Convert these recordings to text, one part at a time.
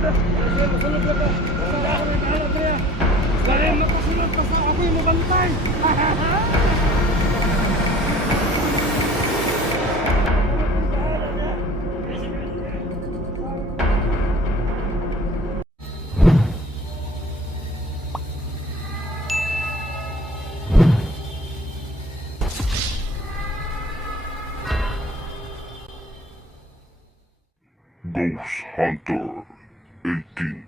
Masunod na po. Wala ako may bahala kaya. Dahil makasunod pa sa ako yung mabantay. Ghost Hunter 18.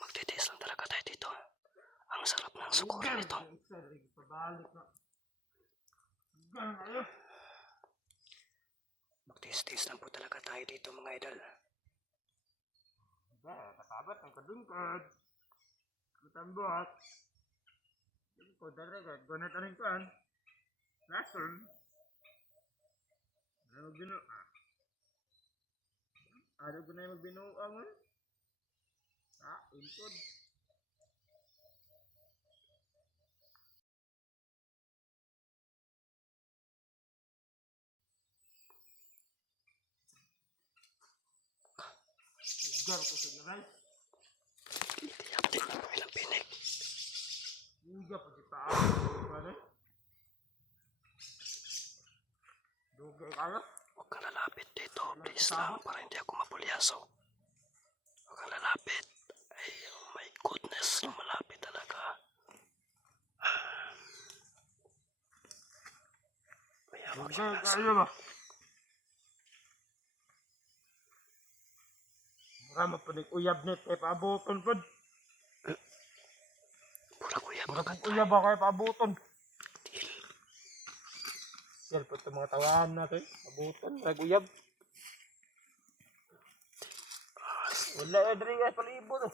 Magtitiis lang talaga tayo dito. Ang sarap ng sukuran nito. Magtiis-tiis lang po talaga tayo dito mga idol. Kasabat ang kadungkad. Kutambot. Ko talaga. Gunat anong kuhan. Lason. Ano magbinu... Ano ko na yung magbinuwa mo? Impod. Lugar ko sa naray. Itiyak-tik na po ilang pinig. Lugar pa si Paa. Lugar kayo? Huwag kang lalapit dito. Please lang para hindi ako mapulyaso. Huwag kang lalapit. Ay, oh my goodness. Malapit talaga. Kaya huwag siyang Lugar nasa. kayo ba? Marama pa uyab net kay paabuton po. Pura kuya Marama magkatay. uyab ba kay paabuton? Yan po itong mga tawahan natin. Paabuton, nag-uyab. Wala eh, dari guys, palibo to.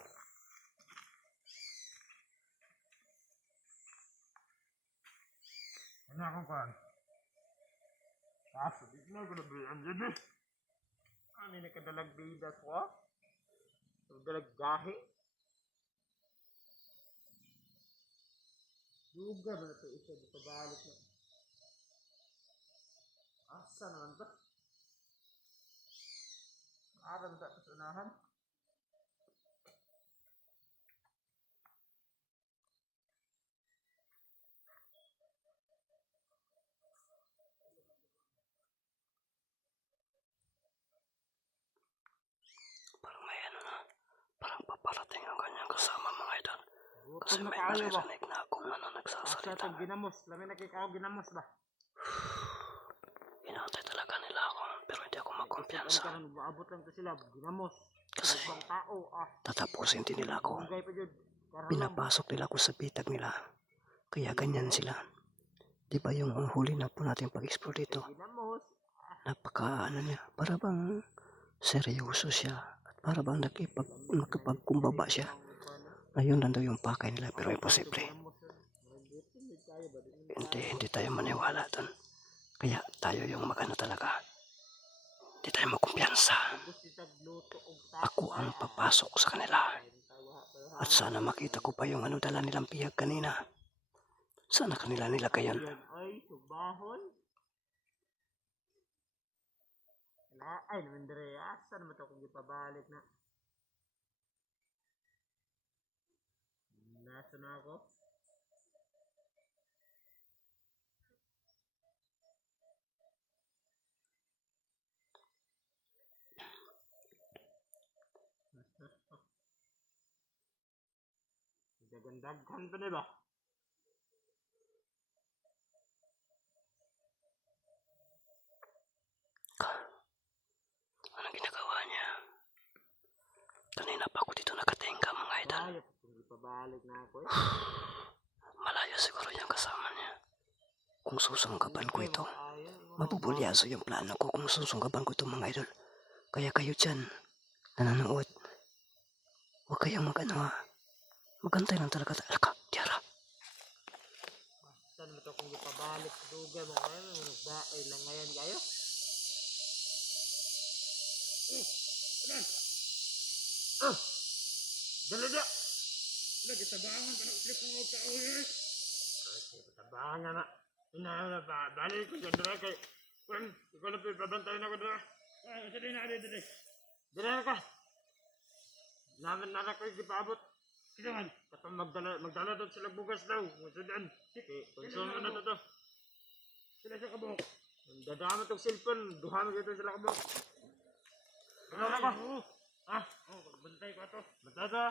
Ano akong kuhan? Sabi na, gulabihan dyan eh. Ano yung nakadalag bidas ko ah? Nakadalag gahe? Lugar na ito isa dito balik na. Asa naman ba? Aram sa kasunahan? Parang may ano na. Parang paparating ang kanyang kasama mga idol. Kasi Gutom na may kayo ba? naririnig na akong ano Asa nagsasalita. itong ginamos? Lamin na kikaw ginamos ba? Inaantay talaga nila ako. Pero hindi ako magkumpiyansa. Ano ka maabot lang to sila, ginamos. Kasi Ibang tao tatapusin din nila ako. Bungay pa dyan. Karamam. Pinapasok nila ako sa bitag nila. Kaya ganyan sila. Di ba yung huli na po natin pag-explore dito? Ginamos. Napaka ano niya. Para bang seryoso siya. At para bang nakipagkumbaba siya. Ngayon lang daw yung pakay nila pero imposible. Hindi tayo maniwala doon. Kaya tayo yung magano talaga. Hindi tayo magkumpiyansa. Ako ang papasok sa kanila. At sana makita ko pa yung ano dala nilang piyag kanina. Sana kanila nilagay yan. Ay, subahon. Ay, naman dire. Asa naman ito kung ipabalik na. Nasa na ako? Gagandaghan pa ba? Anong ginagawa niya? Kanina pa ako dito nakatingka mga idol. Ay, kung ipabalik na ako Malayo siguro yung kasama niya. Kung susunggaban ko ito, mabubulyaso yung plano ko kung susunggaban ko ito mga idol. Kaya kayo dyan, nananood, huwag kayong mag-ano ha. Magantay lang talaga. Alaka, Tiara. Saan mo ito kung ipabalik sa duga mo ngayon? Nagbaay lang ngayon kayo? Dala da! Nagitabangan ka na ulit kung huwag ka ulit. Nagitabangan na. Inahan na ba? Balik ko dyan doon kay... Kung, ikaw na babantayan ako doon. Dali na, dali. Dali na ka. Naman na ako yung ipabot. Kailangan. Katong magdala doon sila bugas daw. Masudan. Konsumo na to. Sila sa kabok. Dadama itong cellphone. Duhama dito sila kabok. Ano na ka? Bantay ko ito. Bantay ka.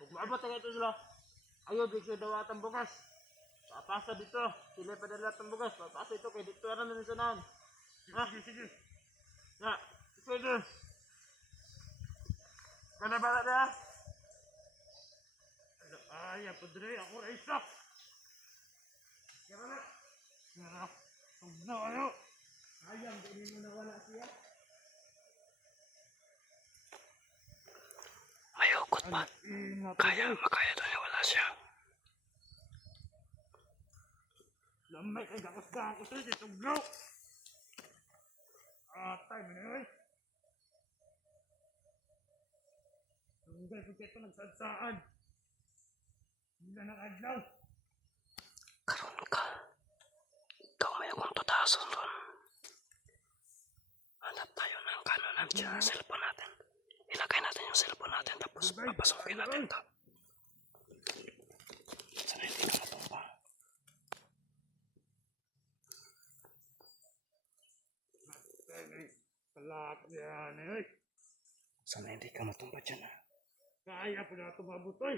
Huwag maabot na ito sila. Ayaw, bigyan daw atang bukas. Papasa dito. Sila pa dala atang bugas. Papasa ito kay dito na naman sanahan. Sige. Ya, sige. Kana bala na? Ay, padre, ako ay stop. Kaya na. Tugno ayo. Ayang, hindi mo nawala siya. May hugot pa. Makaya doon niya wala siya. Lamay kay gakas ako sa tugno. Tay mo na. Tunggal ko ito nagsadsaan. Hindi na adlaw. Karon ka. Ikaw may akong tutason doon. Hanap tayo ng kanon dyan sa cellphone natin. Ilagay natin yung cellphone natin tapos papasukin natin ito. Sana hindi ka matumba. Kalap yan eh. Sana hindi ka matumba dyan ha. Kaya ko na tumabutoy.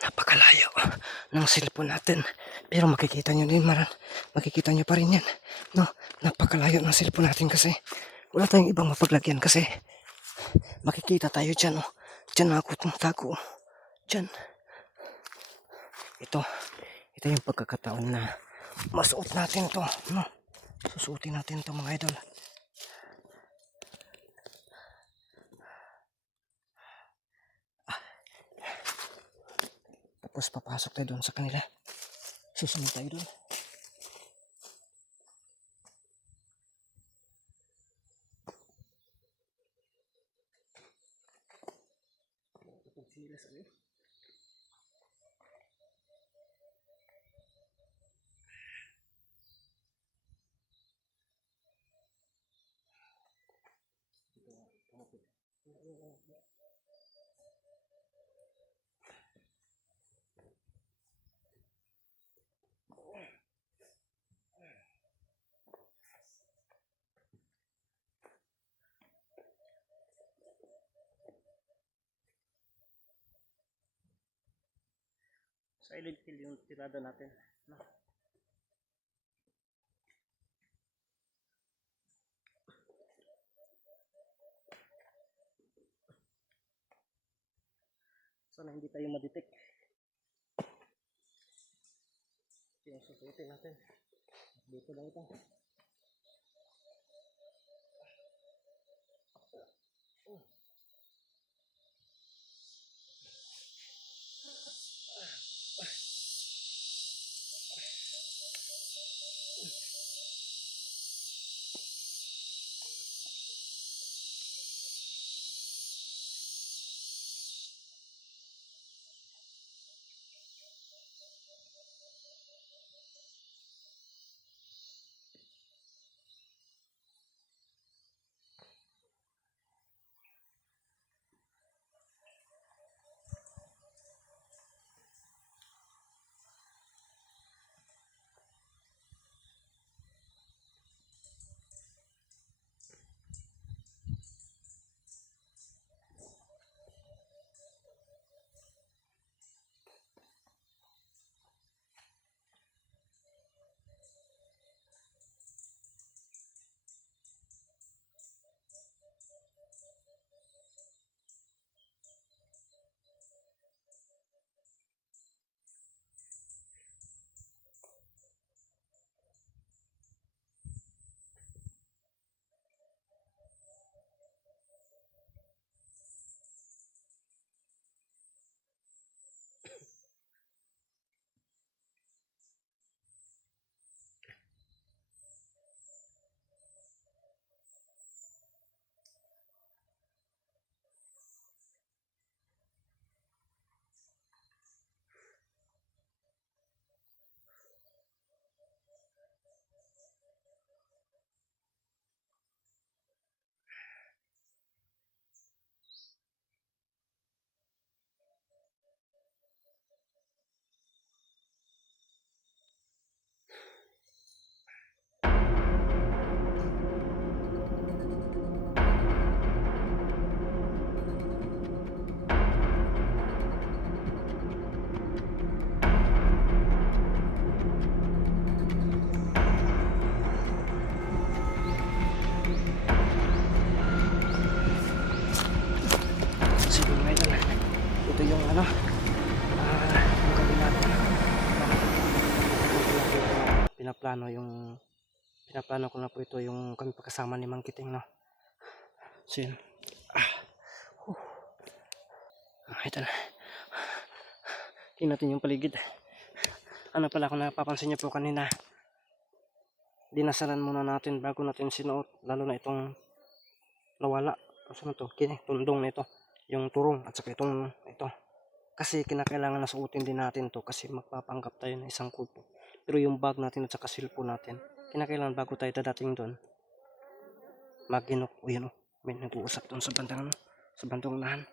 Napakalayo ng cellphone natin. Pero makikita nyo din, makikita nyo pa rin yan. No, napakalayo ng cellphone natin kasi wala tayong ibang mapaglagyan kasi makikita tayo dyan. Oh. Dyan ako itong tago. Dyan. Ito yung pagkakataon na masuot natin to. No? Susuotin natin to mga idol. Tapos papasok tayo doon sa kanila. Susunod tayo doon. Silent kill yung tirada natin. No? Sana hindi tayo ma-detect. Yung susuotin natin. Dito lang ito. ano, yung gawin natin. Pinaplano ko na po ito yung kami pagkasama ni Mang Kiting, no. So yun. Ito na. Tingnan natin yung paligid. Ano pala, kung napapansin niyo po kanina, dinasalan muna natin bago natin sinuot, lalo na itong nawala. Ano to? Tundong na ito, yung turong at saka ito. Kasi kinakailangan na suotin din natin to kasi magpapanggap tayo ng isang kulpo. Pero yung bag natin at saka cellphone natin, kinakailangan bago tayo dadating doon, maginok. O yan o, may nag-uusap doon sa bandang, sa bandang unahan.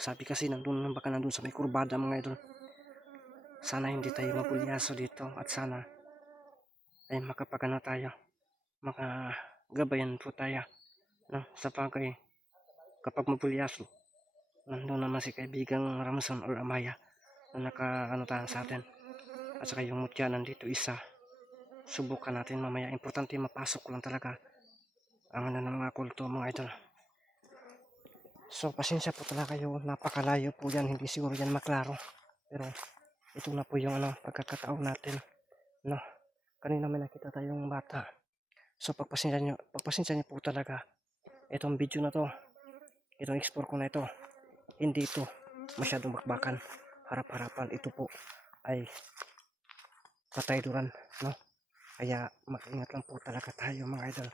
Sabi kasi nandun, baka nandun sa may kurbada mga idol. Sana hindi tayo mapulyaso dito at sana ay makapagana tayo, makagabayan po tayo, no? Sa bagay, kapag mapulyaso, nandun naman si kaibigang Ramson or Amaya na nakaanotahan sa atin, at saka yung mutya nandito isa. Subukan natin mamaya, importante mapasok ko lang talaga ang ano ng mga kulto mga idol. So pasensya po talaga kayo, napakalayo po yan, hindi siguro yan maklaro, pero ito na po yung ano, pagkakataon natin, no. Kanina may nakita tayong bata, so pagpasensya nyo po talaga. Itong video na to, itong explore ko na ito, hindi ito masyadong bakbakan, harap-harapan. Ito po ay patayduran, no. Kaya mag-ingat lang po talaga tayo mga idol.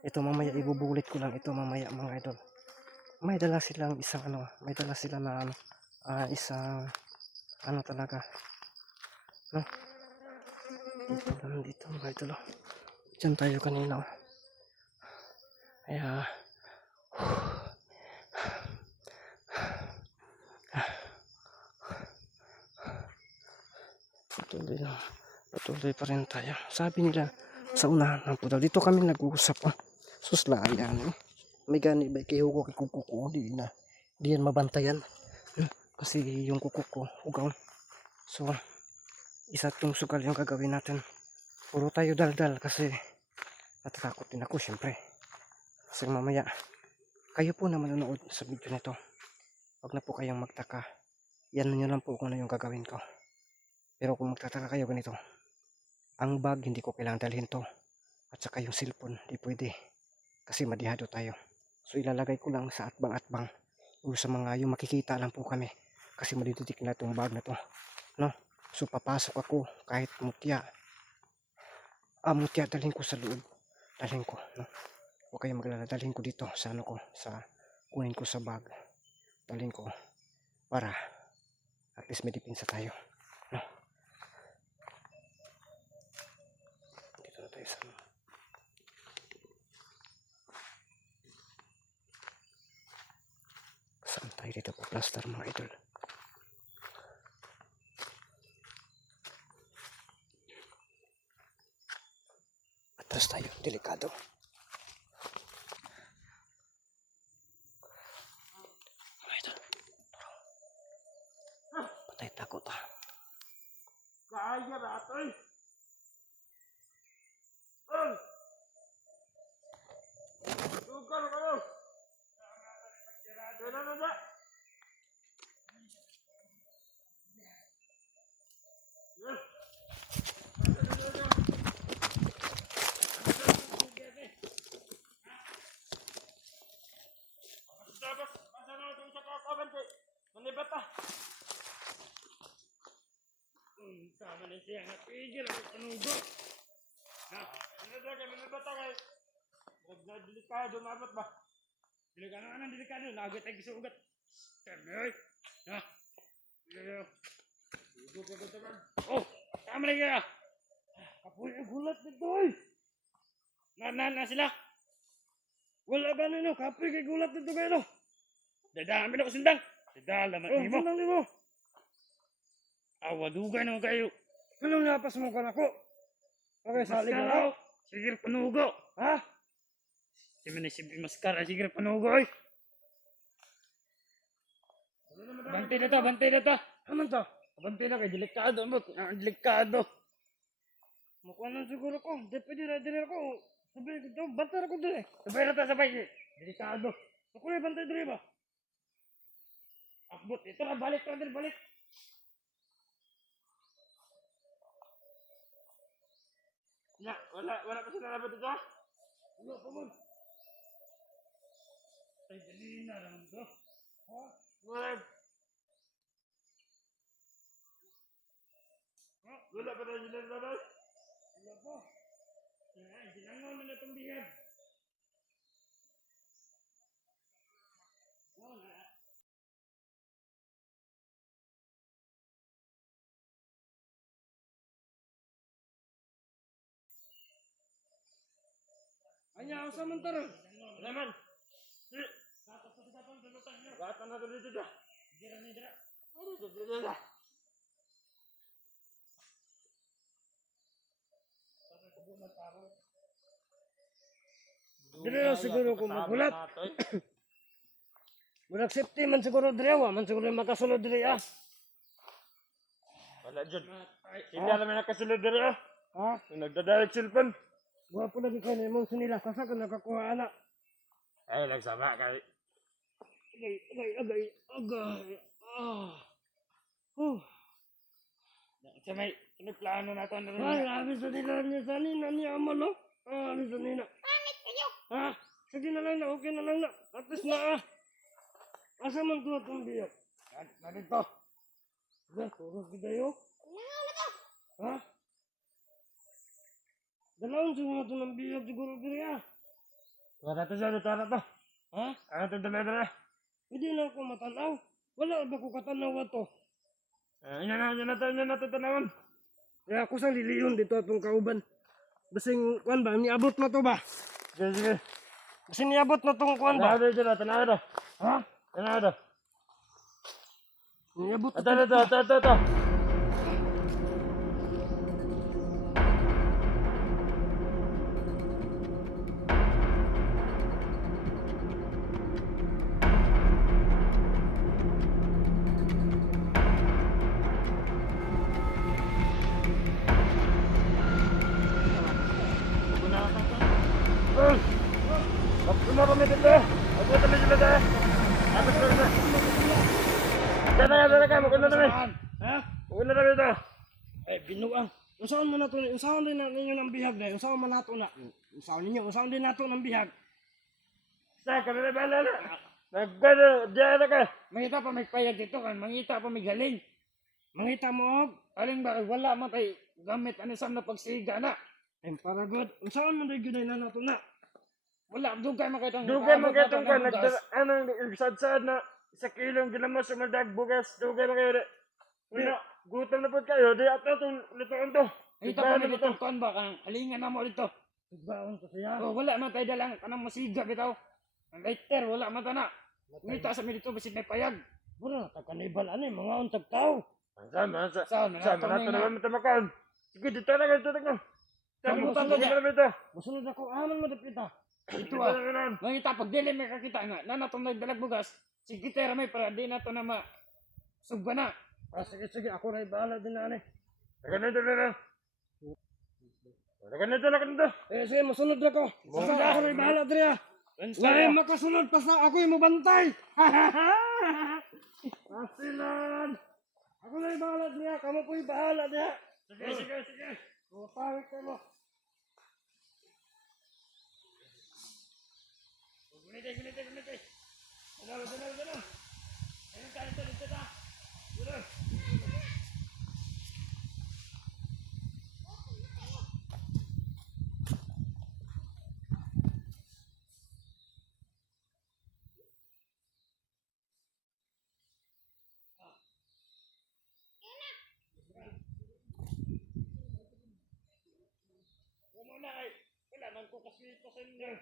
Ito mamaya ibubulit ko lang ito mamaya mga idol. May dala silang isang ano, may dala sila na ano, isang ano talaga, no. Dito mga idol, oh. Diyan tayo kanina, oh. Kaya patuloy pa rin tayo. Sabi nila sa unahan ng pudaw, dito kami nag-uusap, oh. Suslayan, eh. May gani ba kay hugo kay kuko ko, di yan mabantayan, kasi yung kuko ko hugaw. So isa tong sugal yung gagawin natin. Puro tayo daldal kasi natatakot din ako syempre. Kasi mamaya kayo po na manonood sa video nito, wag na po kayong magtaka, yan nyo lang po kung ano yung gagawin ko. Pero kung magtataka kayo ganito, ang bag hindi ko kailangan dalhin to, at saka yung cellphone di pwede kasi madihado tayo. So ilalagay ko lang sa atbang-atbang o sa mga yung makikita lang po kami, kasi madididik na itong bag na to, no. So papasok ako kahit mutya, mutya dalhin ko sa loob, dalhin ko, no. Huwag kayong maglala, dalhin ko dito sa ano ko, sa kunin ko sa bag, dalhin ko para at least may depensa tayo, no. Dito na tayo sa saan tayo dito po plaster mga idol. Atras tayo, delikado. Mga idol, patay takot ah. Kaya natin. Ay! Lugar kayo! Dala. Yes! Dapat, basta na ito sa kakaban ko. Manibat ah! Sama na siya nga tigil ako panugo. Ha? Ano na kayo, manibat ah kayo. Huwag na delikado, mabat ba? Anong delikado? Nagot ay gisugat. Sabi, ha? Oh, tama na kaya. Kapoy ang gulat nito eh. Na sila. Wala ba nino? Kapoy kay gulat nito kayo. Dadaan ako sindang. Dadaan naman mo. Sindang mo. Awadugay naman kayo. Anong napas mo ka na ko? Okay, sali ka na. Sige, panugo. Ha? Di man si maskara, sige, panugo eh. Bantay na to. Ano to? Bantay na kay delikado mo. Delikado. Makuha na siguro ko. Di pwede na ko. Sabay ko to. Bantay na ko doon eh. Sabay na to, sabay. Delikado. Makuha na bantay doon ba? Akbot, ito na, balik, brother, balik. Ya, wala pa sila labad ito. Wala pa mo. Ay, dali na lang ito. Ha? Wala. Ha? Wala pa rin sila labad? Wala pa. Ay, sinangaw na itong bihag. Wala. Anya, usa man taro. Naman. Bata na tuloy dito. Dira ni dira. Ano dito dira? Dira siguro kung magulat. Budak safety man siguro dira wa man siguro makasulod dira. Wala jud. Hindi alam na kasulod dira. Ha? Nagdadayag cellphone. Gwapo lagi kayo na mong sinila. Kasa ka nakakuha anak. Ay, nagsama kay. Agay. Ah. Samay, plano na ito. Ay, abis sa nila niya sa nina niya amalo. Abis sa nina. Pangit kayo. Ha? Sige na lang na, okay na lang na. At least na asa man ito itong biyok? Na dito. Puro gidayo. Ha? Dalawang sunod ito ng biyok siguro diri ah. Wala ito siya, ito to. Ha? Ano ito dala? Hindi na ako matanaw. Wala ba ko katanaw ito? Yan na ito tanawan. Kaya ako sang liliyon dito itong kauban. Basing, kuan ba, niabot na to ba? Sige. Basing niabot na itong kuan ba? Tanaw ito. Ha? Tanaw ito. Niabot na ito. Magpuna kami dito. Magpuna kami dito. Abis ko na. Dala ka, magpuna kami. Ha? Magpuna kami dito. Eh, binuang. Usahan mo na ito. Usahan din na ninyo ng bihag na. Usahan mo na ito na. Usahan din na ito ng bihag. Sa kami na bala na. Nagkano, diyan na ka. Mangita pa may payag dito kan. Mangita pa may galing. Mangita mo, aling ba, wala man kay gamit. Ano saan na pagsiga na. Eh, para good. Usahan mo na yun na nato na. Wala, dugay makitang ka, nagsadsad na sa kilong ginamos sumadag bugas, dugay makita. Wala, gutom na po kayo, di ato itong lutoon to. Ay, ito pa nito, kuan ba, kanang halingan na mo dito. Tugbaon to siya. Oh, wala man tayo dalang, kanang masiga bitaw. Ang lighter, wala man na. Ngita sa mi dito, basit may payag. Bura, takanibal ano mga untag tao. Sama nato naman matamakan. Sige, dito na kayo, dito na. Musunod ako, aman mo dapita. Ito mangita pag dili may kakita nga, nanatong nagdalag bugas, sige tera may para di na to na masugba na. Sige, ako na ibahala din na Ganito na. Ganito. Eh, sige, masunod ako. Basta ako na ibahala din Wala makasunod pa sa ako yung mabantay. Pasilan. Ako na ibahala din kamo po ibahala din Sige. Pawit ka mo. Gunitay. Dala. Ayun tayo dito ta. Dito. Wala man ko kasi ito sa inyo.